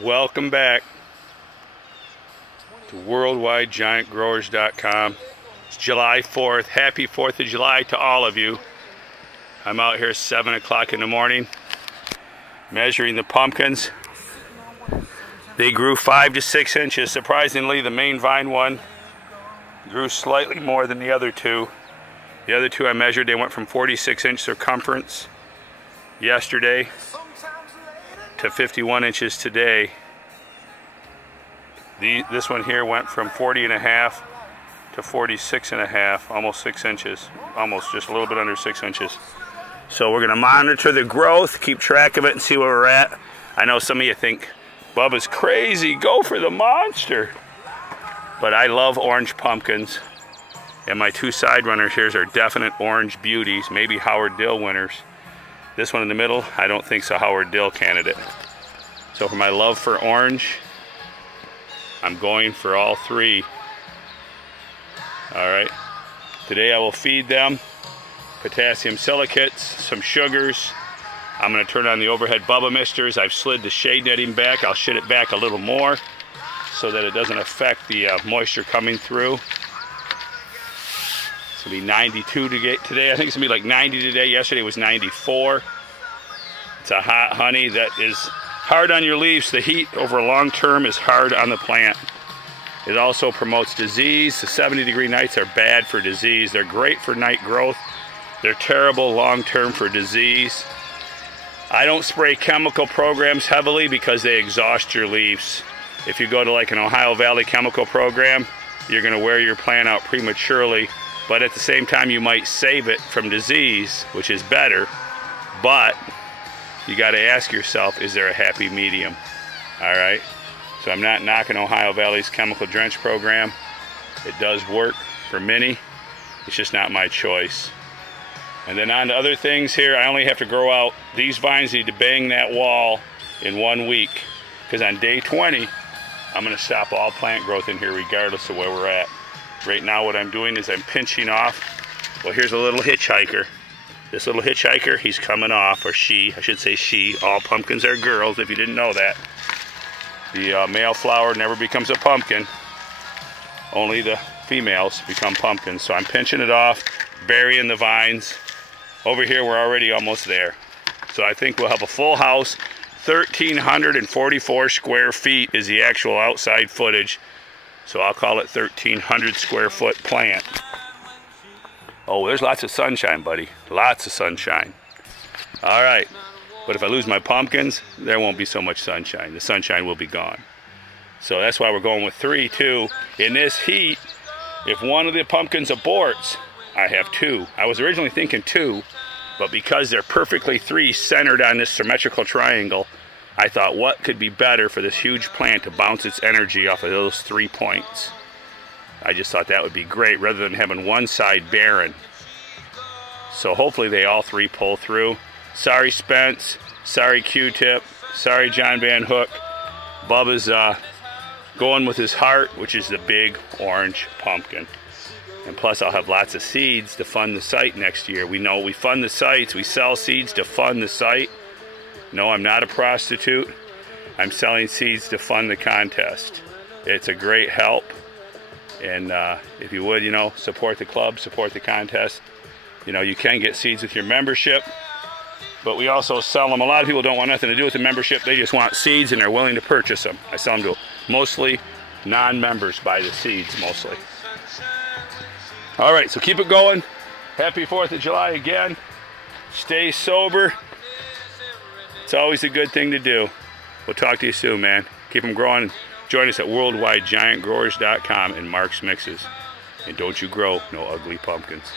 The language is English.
Welcome back to WorldwideGiantGrowers.com. It's July 4th. Happy 4th of July to all of you. I'm out here 7 o'clock in the morning measuring the pumpkins. They grew 5 to 6 inches. Surprisingly, the main vine one grew slightly more than the other two. The other two I measured, they went from 46-inch circumference yesterday to 51 inches today. This one here went from 40.5 to 46.5, almost 6 inches, almost just a little bit under 6 inches. So we're gonna monitor the growth, keep track of it, and see where we're at. I know some of you think, Bubba's crazy, go for the monster. But I love orange pumpkins. And my two side runners here are definite orange beauties, maybe Howard Dill winners. This one in the middle, I don't think so, Howard Dill candidate. So for my love for orange, I'm going for all three. All right, today I will feed them potassium silicates, some sugars. I'm gonna turn on the overhead Bubba misters. I've slid the shade netting back. I'll shit it back a little more so that it doesn't affect the moisture coming through. It's gonna be 92 today. I think it's gonna be like 90 today. Yesterday was 94. It's a hot honey that is hard on your leaves. The heat over a long term is hard on the plant. It also promotes disease. The 70-degree nights are bad for disease. They're great for night growth. They're terrible long term for disease. I don't spray chemical programs heavily because they exhaust your leaves. If you go to like an Ohio Valley chemical program, you're gonna wear your plant out prematurely. But at the same time, you might save it from disease, which is better. But you got to ask yourself, is there a happy medium? All right. So I'm not knocking Ohio Valley's chemical drench program. It does work for many. It's just not my choice. And then on to other things here. I only have to grow out. These vines need to bang that wall in 1 week. Because on day 20, I'm going to stop all plant growth in here regardless of where we're at. Right now what I'm doing is I'm pinching off. Well, here's a little hitchhiker. This little hitchhiker, he's coming off, or she, I should say she. All pumpkins are girls, if you didn't know that. The male flower never becomes a pumpkin. Only the females become pumpkins. So I'm pinching it off, burying the vines. Over here, we're already almost there. So I think we'll have a full house. 1,344 square feet is the actual outside footage. So I'll call it 1,300 square foot plant. Oh, there's lots of sunshine, buddy. Lots of sunshine. All right. But if I lose my pumpkins, there won't be so much sunshine. The sunshine will be gone. So that's why we're going with 3, too. In this heat, if one of the pumpkins aborts, I have 2. I was originally thinking 2, but because they're perfectly 3 centered on this symmetrical triangle, I thought, what could be better for this huge plant to bounce its energy off of those 3 points? I just thought that would be great rather than having one side barren. So hopefully they all 3 pull through. Sorry Spence, sorry Q-Tip, sorry John Van Hook. Bubba's going with his heart, which is the big orange pumpkin. And plus I'll have lots of seeds to fund the site next year. We know we fund the sites, we sell seeds to fund the site. No, I'm not a prostitute. I'm selling seeds to fund the contest. It's a great help. And if you would, support the club, support the contest. You can get seeds with your membership, but we also sell them. A lot of people don't want nothing to do with the membership. They just want seeds and they're willing to purchase them. I sell them to mostly non-members, buy the seeds mostly. All right, so keep it going. Happy 4th of July again. Stay sober. It's always a good thing to do. We'll talk to you soon, man. Keep them growing. Join us at WorldwideGiantGrowers.com and Mark's Mixes. And don't you grow no ugly pumpkins.